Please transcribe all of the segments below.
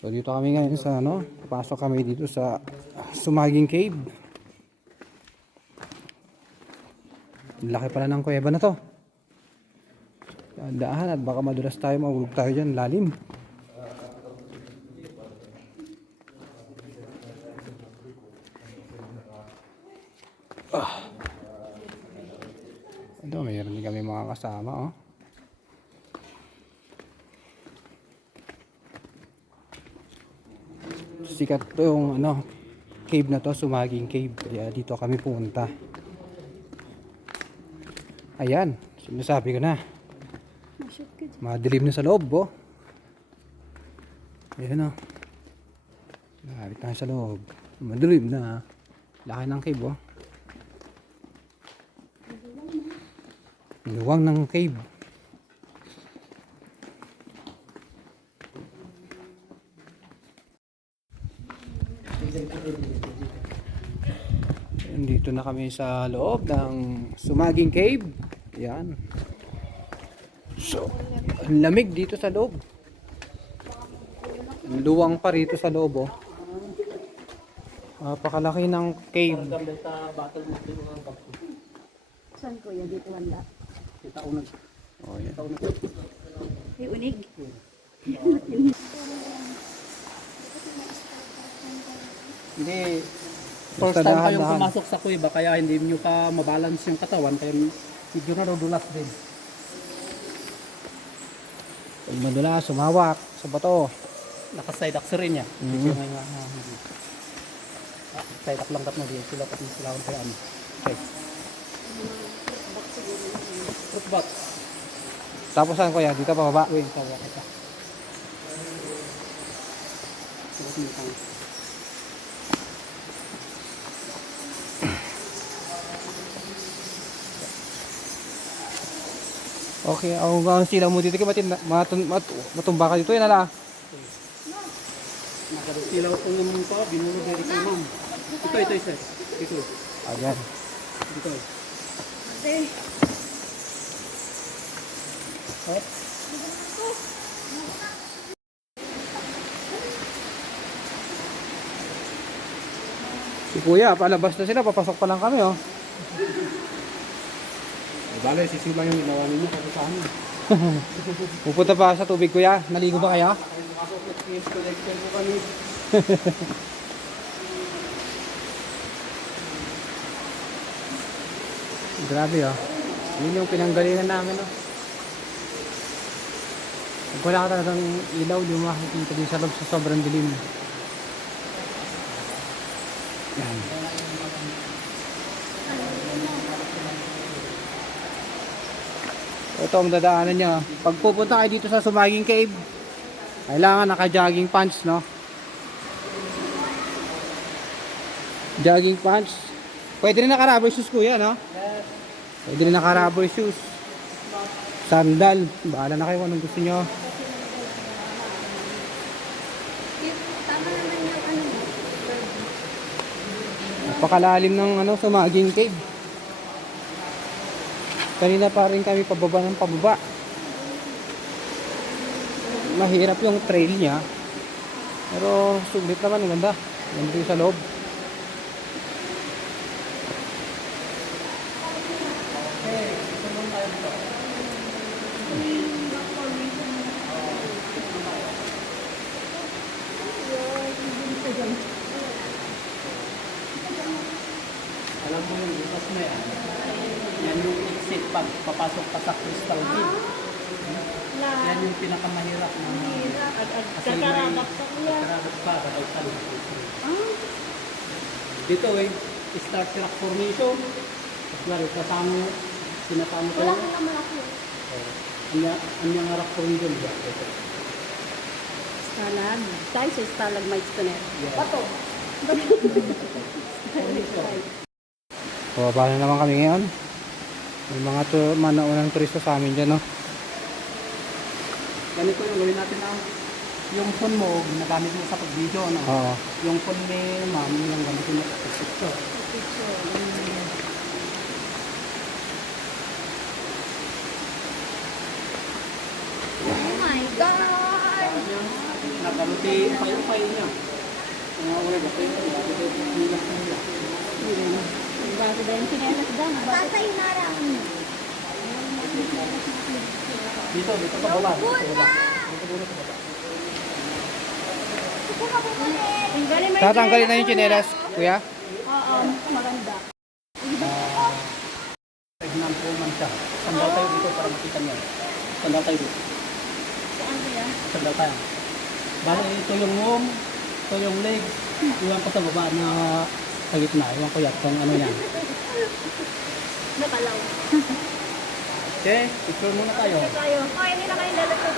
So dito kami ngayon sa ano, papasok kami dito sa Sumaging Cave. Laki pala ng kuweba na to. Daan at baka madulas tayo, mahulog tayo dyan, lalim. Ito, mayroon din kami mga kasama, oh. Sikat to yung ano, cave na to, Sumaging Cave. Kaya dito kami pumunta. Ayan, sinasabi ko na. Madilim na sa loob, oh. Ayan, oh. Nakabit tayo sa loob. Madilim na. Laki ng cave, oh. Luwang ng cave. Dito na kami sa loob ng Sumaging Cave. Yan. So, ang lamig dito sa loob. Luwang pa rito sa loob, oh. Napakalaki ng cave. Saan ko yan? Dito wala. Kita unag. Oh, yan. May unig. Hindi. First time kayong pumasok sa kuweba kaya hindi nyo pa mabalance yung katawan kaya medyo nadudulas din. Pag madulas, sumawak sa bato. Naka-side axe rin niya. Kasi may nga side axe lang kat mo din sila pati sila kung kaya ano. Okay. Fruit box. Tapos saan ko yan? Dito pa baba. Uy, tawa kita. Tapos mo kang Okay, ang sila mo dito kaya matumba ka dito yan ala. Ilaw ko naman pa, binulog na rin kay ma'am. Ito, sir. Ito. Ayan. Ito. Ate. Hop. Si kuya, palabas na sila, papasok pa lang kami, oh. Bale, sisilang yung ginawa ninyo kasi sa amin. Pupunta pa sa tubig, kuya. Naligo ba kayo? Grabe, oh. Yun yung pinanggalingan namin, oh. Pag wala ka talagang ilaw, di mo makikita din sa loob sa sobrang dilim. Yan. Ito ang dadaanan niya. Pag pupunta kayo dito sa Sumaging Cave, kailangan naka-jogging pants, no? Jogging pants. Pwede rin naka-rubber shoes, kuya, no? Yes. Pwede rin naka-rubber shoes. Sandal. Bahala na kayo kung anong gusto nyo. Tama naman yung ano mo. Napakalalim ng ano, Sumaging Cave. Kanina pa rin kami pababa ng pababa. Mahirap yung trail niya. Pero sulit naman, ganda. Ganda yung sa loob. Alam mo yung bukas na yan. Yan yung exit pag papasok ka sa Crystal Cave. Yan yung pinakamahirap na kasi may kakarabat pa kapag sa dito start rock formation. Lalo kasama sinasama ko Wala lang. ka naman ako. Anya nga rock formation ba? Stalag. Tayo sa stalagmites ko na yan. Yeah. Bato. Pababa na naman kami ngayon. May mga manaunang turista sa amin dyan, no? Ganito yung gawin natin ang yung phone mo, ginagamit mo sa pag-video, no? Oo. Yung phone ni ma'am, yung gamitin mo sa picture. Oh my God! Nagamit pati upay-upay niya. Wala ba kayo? Bilang nila. Bakit ba yung sinelas daw? Tatay narang. Dito sa baba. Dito sa baba. Tanggalin mo yung Tatanggalin na sinelas, yung tsinelas, kuya. Oo, maganda. Pregnant woman siya. Sandal tayo dito para makita niya. Sandal tayo dito. Saan kaya? Sandal tayo. Bale, ito yung womb, ito yung legs. Iwan ko sa baba na sa gitna. Iwan ko yan kung ano yan. Nakalaw. Okay, picture muna tayo. Tayo. Oh, hindi na kayo lalagyan.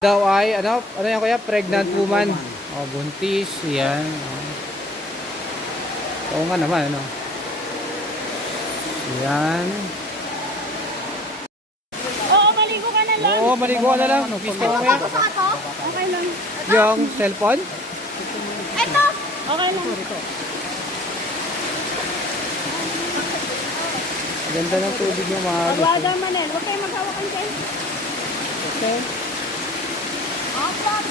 Daw ay, ano yan kuya? Pregnant woman. Oh, buntis. Yan. Oh. Oo nga naman, ano. Yan. Oo, maligo ka na lang. Oo, maligo ka na lang. Gusto ko kuya. Okay lang. Yung cellphone? Ito! Okay lang. Ganda ng tubig ng mga Magwada Manel. Huwag kayo maghawakan kayo. Okay.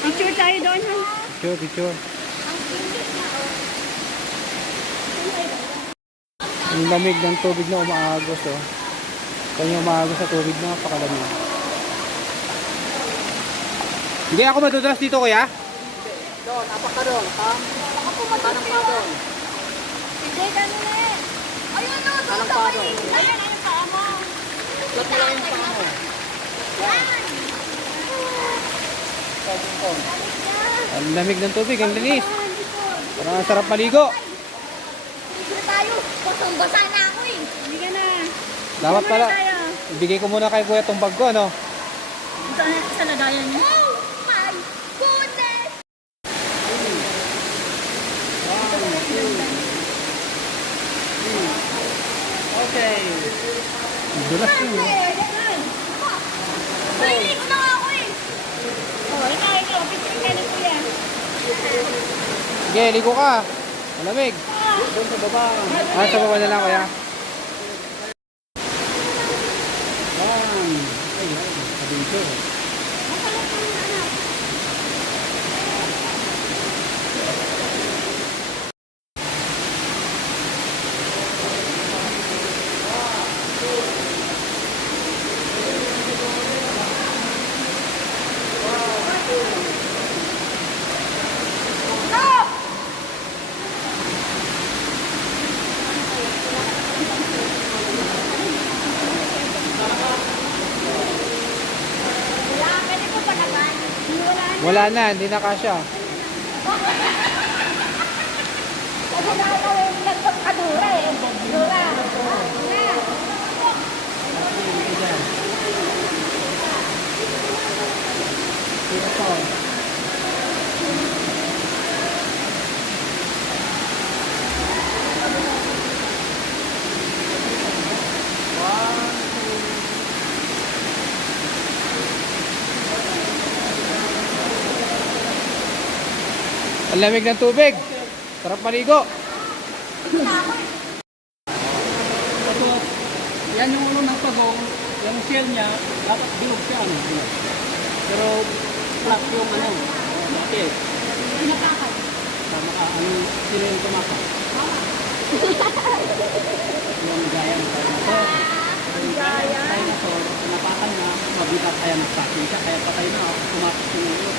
Picture tayo doon, ha? Picture, picture. Ang lamig ng tubig na umaagos, oh. Kanya umaagos sa tubig na napakalamig. Hindi ako madudulas dito, kuya. Doon, apak ka doon. Tanang pa doon. Hindi, ganun eh. Ayun o, doon Tanang sa pa mali. doon. Ayun, ayun pa mo. Flat mo lang yung paa mo. Yan. Sabi ko. Ang lamig ng tubig, ang linis. Parang ang sarap maligo. Dito tayo. Basang-basa na ako eh. Hindi ka na. Dapat pala, tayo. ibigay ko muna kay kuya tong bag ko, ano? Sa lagayan niya. Oh my goodness. Okay. Dulas yun, eh. Naliligo na nga ako eh. Oh, ikaw. Picture ka na kuya. Sige, ligo ka. Malamig. Doon sa baba. Ah, sa baba na lang, kuya. Ay, sabi ko. Wala, pwede ko pa naman. Wala na, hindi na kasya. Kasi nakakawin nagpagkadura eh. Dura. Ito. Ang lamig ng tubig. Sarap maligo. Ito, yan yung ulo ng pagong, yung shell niya, dapat bilog siya. Ano, bilog. Pero flat yung ano, bakit? Tama ka, sila yung tumakas? Yung gaya ng dinosaur. Yung gaya ng dinosaur, napakan na, mabigat kaya nagsakin siya, kaya patay na, tumakas yung ulo.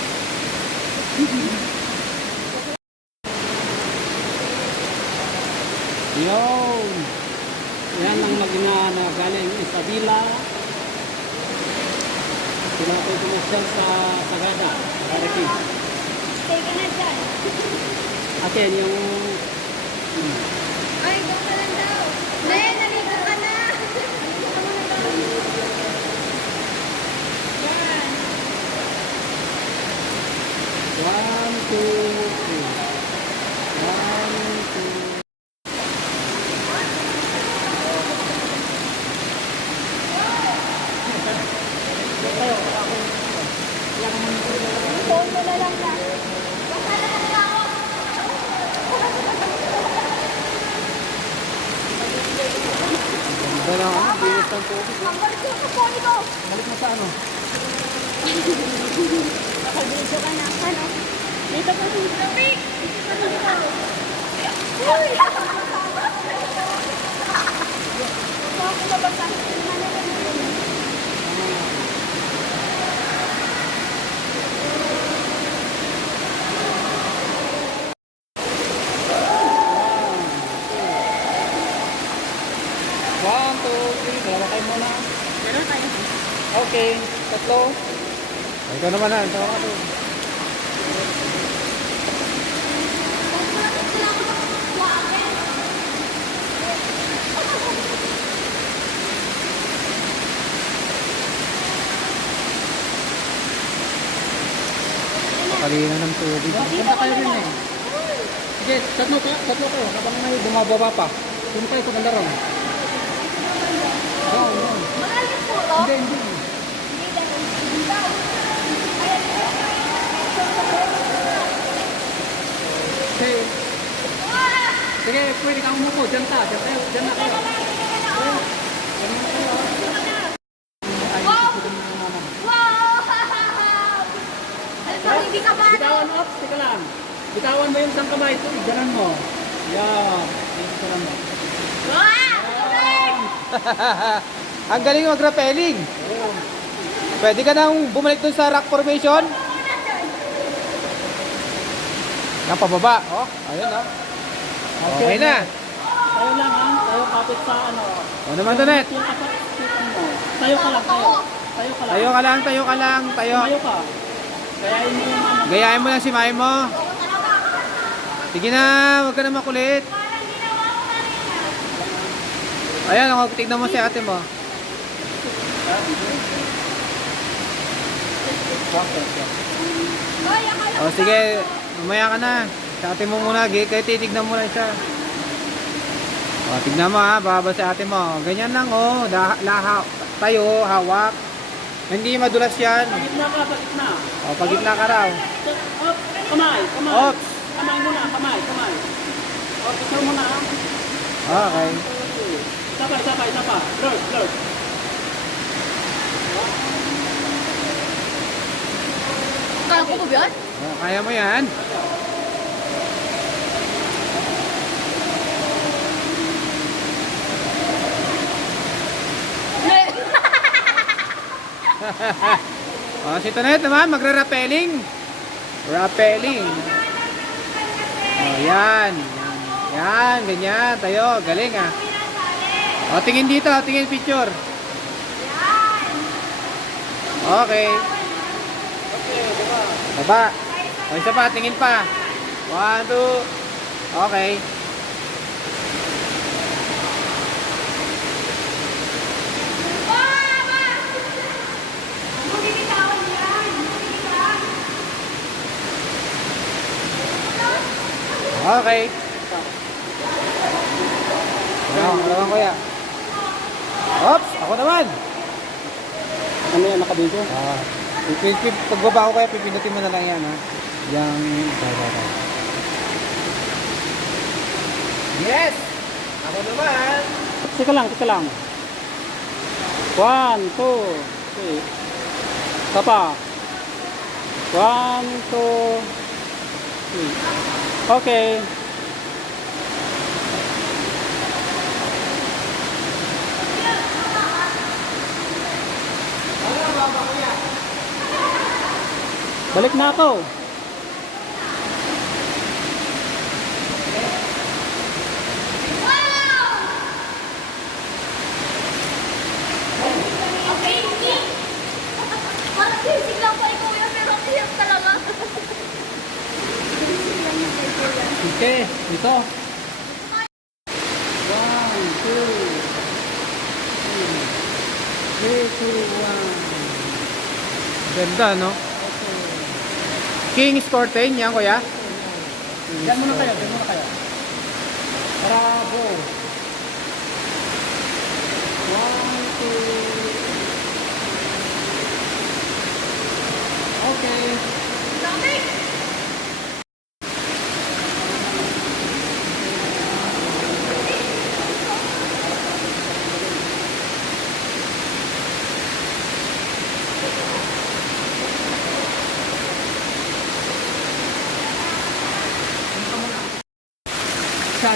Yun! Yan ang na galing Isabela. Sila ko pumasal sa Sagada, Kariki. Stay ka na dyan. Atin yung... Ay, doon ka lang daw. Ne, naligo ka na. One, two, three. One, two. Phone mo na lang na. Basta na lang ako. ang tubig. Ang galit ko sa pony ko. Balik mo sa ano? Nakabidyo ka na. Ano? Dito pa sa traffic. Uy! One, two, three. Dalawa kayo muna. Meron tayo. Okay. Tatlo. Ikaw naman na. Ikaw naman. Kalina ng tubig. Ganda kayo rin eh. Sige, tatlo kayo. Habang may bumababa pa. Doon kayo sa laro. Oo, yun. Malalim po to. Hindi. Sige. Sige, pwede kang umupo. Diyan ka. Diyan kayo. Diyan na kayo. Diyan na kayo. Wow! Wow! Hindi ka ba? Bitawan mo. Tika lang. Bitawan mo yung isang kamay. Ito, iganan mo. Yan. Iganan mo. Wow! Ang galing mag-rappelling. Pwede ka nang bumalik dun sa rock formation. Nang pababa. Oh, ayun oh. Okay na. Tayo lang ha. Tayo kapit sa ano. O naman Tonet. Yung kapatitan mo. Tayo ka lang. Tayo. Tayo ka lang. Tayo ka lang, tayo ka lang, tayo. Tayo ka. Kaya mo yung ano. Gayahin mo lang si Maya mo. Sige na, huwag ka na makulit. Ayan, ako, tignan mo si ate mo. O sige, mamaya ka na. Sa ate mo muna, kaya titignan mo lang siya. O, tignan mo ha, baba sa ate mo. Ganyan lang oh, tayo, hawak. Hindi madulas yan. Pagitna ka, pagitna. O, pagitna ka raw. Up, kamay, kamay. Ops. Kamay muna, kamay, kamay. Ops, ikaw muna. Okay. Sapa. Lord. Kaya ko ba yan? O, kaya mo yan. O, si Tonet naman, magre-rappelling. Rappelling. O, yan. Yan, ganyan. Tayo, galing ah. O, tingin dito, tingin picture. Okay. Baba. O, isa pa, tingin pa. 1, 2. Okay. Okay. Dalawang kuya. Oops, ako naman. Ano yan, nakabidyo? Pagbaba ko kaya pipinutin mo na lang yan ha. Yang Yes! Ako naman. Tika lang. 1, 2, 3. Sapa. 1, 2, 3. Okay. Balik na ako. Okay, parang basic lang pa ikaw yan, pero ang hirap talaga. Okay, ito. 1, 2, 3, 2, 1. Ganda no? King's Curtain yan kuya. Diyan muna kayo. Bravo. 1, 2. Okay. Dami!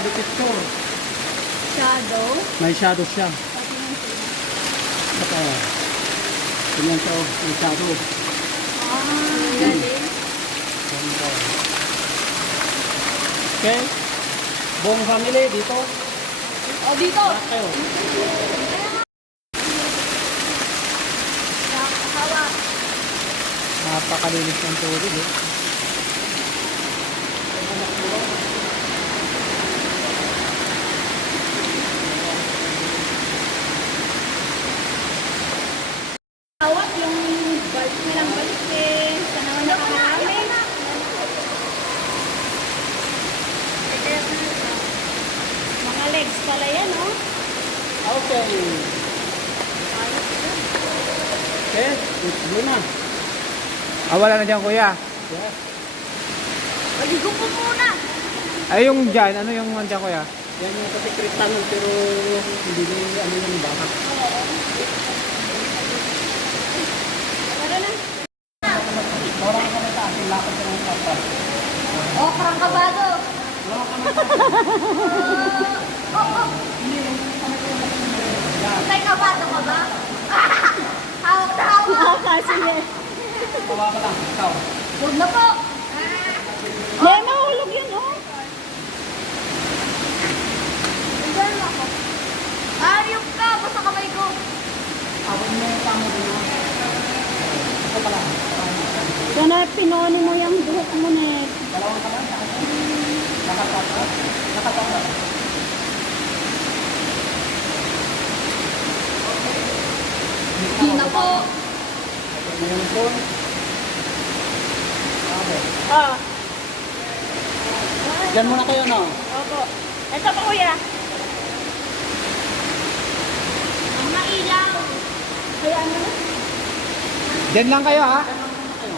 shadow picture. Shadow. May shadow siya. Saka, ganyan siya, may shadow. Galing. Okay? Buong family dito. O, dito. Lahat kayo. Hawak. Napakalinis ng tubig eh. Hawak yung balik nilang balik eh. Sa naman nakakarami. Mga legs pala yan, oh. Okay. Okay, it's blue na. Wala na dyan kuya. Yes. Maligo po muna. Ay yung dyan, ano yung dyan kuya? Yan yung secret tunnel pero hindi na ano yung baka. Tara na. Orang ka na sa akin, lakad ka ng papa. Oh, prangkabado. May kabado ka ba? Hawak na hawak. Kasi eh. Tawa ka lang, ikaw. Huwag na po. May mahulog yun, oh. Nandiyan ako. Ayok ka. Basta kamay ko. Abot mo yung kamo din ha. Ito pala. Sana pinono mo yung buhok mo na eh. Dalawang ka lang. Nakapata. Nakapata. Di na po. Ito mo yung phone. Okay. Ah, Diyan muna kayo no. opo. Ito pa kuya. Mga ilaw. Kaya ano na? Dyan lang kayo ha?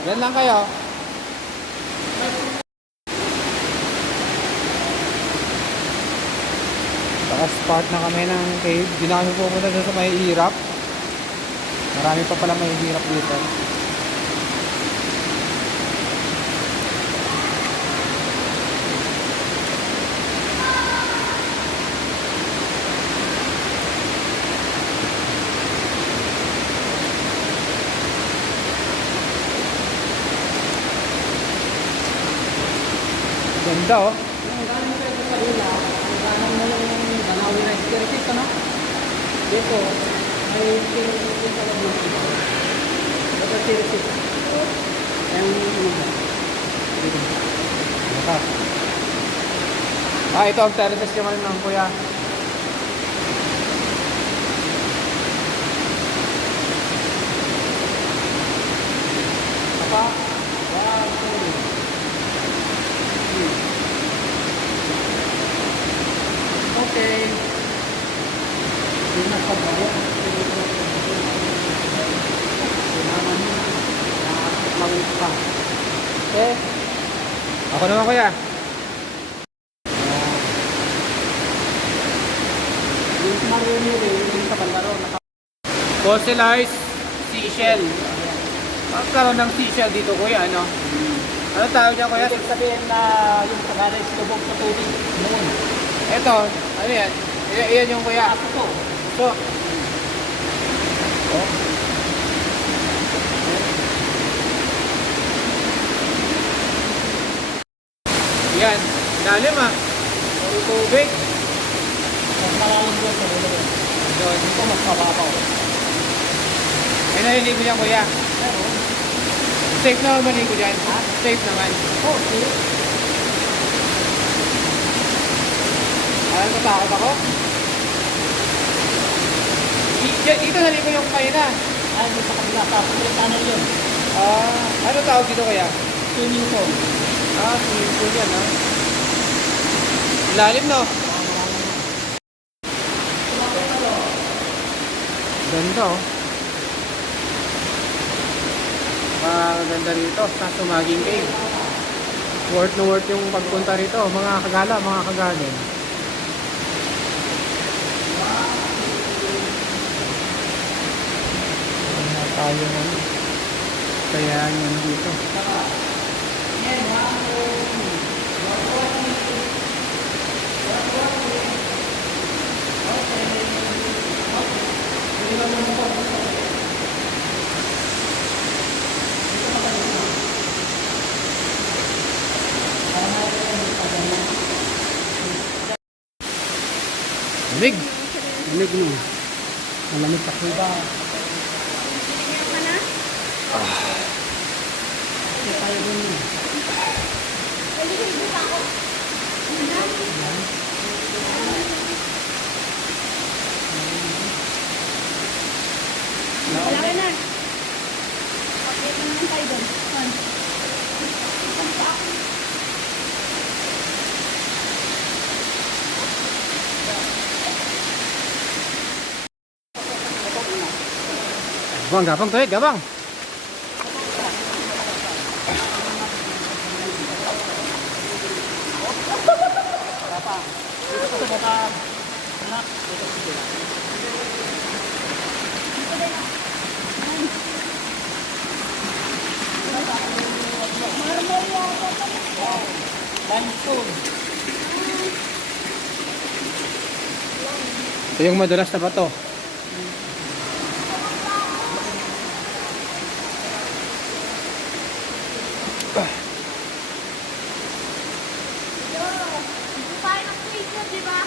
Dyan lang kayo. Takas part na kami ng cave. Di na kami pupunta dun sa may hirap. Marami pa pala may hirap dito. Ganda oh. Yung galing kayo sa ila, ang galing mo yung Banawi na staircase, ano? Dito, may staircase sa loob ng ito. Ito staircase. Ayan yung ano ba? Dito. Ito. Ito ang terraces naman ng kuya. Apa? Wow, cool. Okay. Hindi na pagbawa. Sinaman mo. Nakakapagmawit pa. Okay? Ako naman kuya. Yung marunong yung sa bandaro. Fossilized seashell. Magkaroon ng seashell dito kuya, ano? Ano tawag niya kuya? Ibig sabihin na yung pagkakas lubog sa tubig. Noon. Ito, ano yan? Iyan yung kuya. Ito. So, yan. Lalim ah. Puro tubig. Mas malalim doon sa ulo. Doon. Ito mas mababaw. May naliligo niya kuya. Pero, Safe naman maligo dyan. Safe naman. okay. Alam ko takot ako. Dito naligo yung kanina. Ay, doon sa kabila sa Secret Tunnel yun. Ano tawag dito kuya? Swimming pool. Swimming pool yan ha. Lalim no? Ganda oh. Ganda rito sa Sumaging Cave. Worth na worth yung pagpunta rito. Mga kagala, mga kaganin. Tayo na. Kaya yan dito. Lamig. Lamig mo. Malamig sa kuba. Tingnan ka na. Kasi tayo dun. Paligo pa ako. Malaki na. Okay na naman tayo doon. Isang pa ako. Gabang, gabang tuwik, gabang. Dito sa baka. Anak. Dito sa baka. Limestone. Ito yung madulas na bato. Tayo ng freezer, di ba?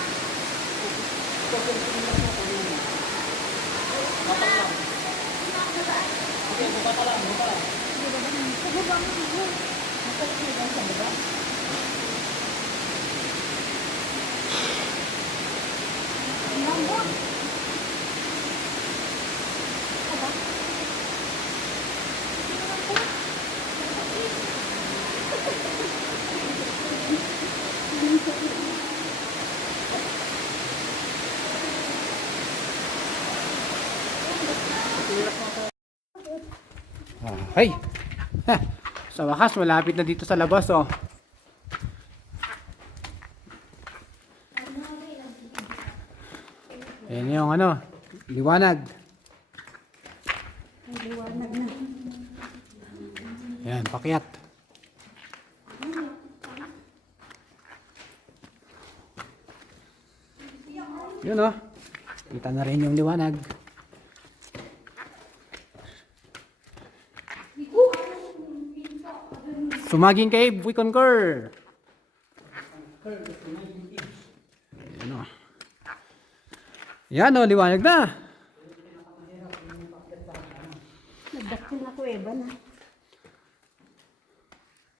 Hey! Ha, sa wakas, malapit na dito sa labas, oh. Ayan yung ano, liwanag. Liwanag na. Ayan, pakyat. Yun, oh. Kita na rin yung liwanag. Sumaging cave, we concur. Yan o. Yan o, liwanag na. Nagdaktil na kuweba na.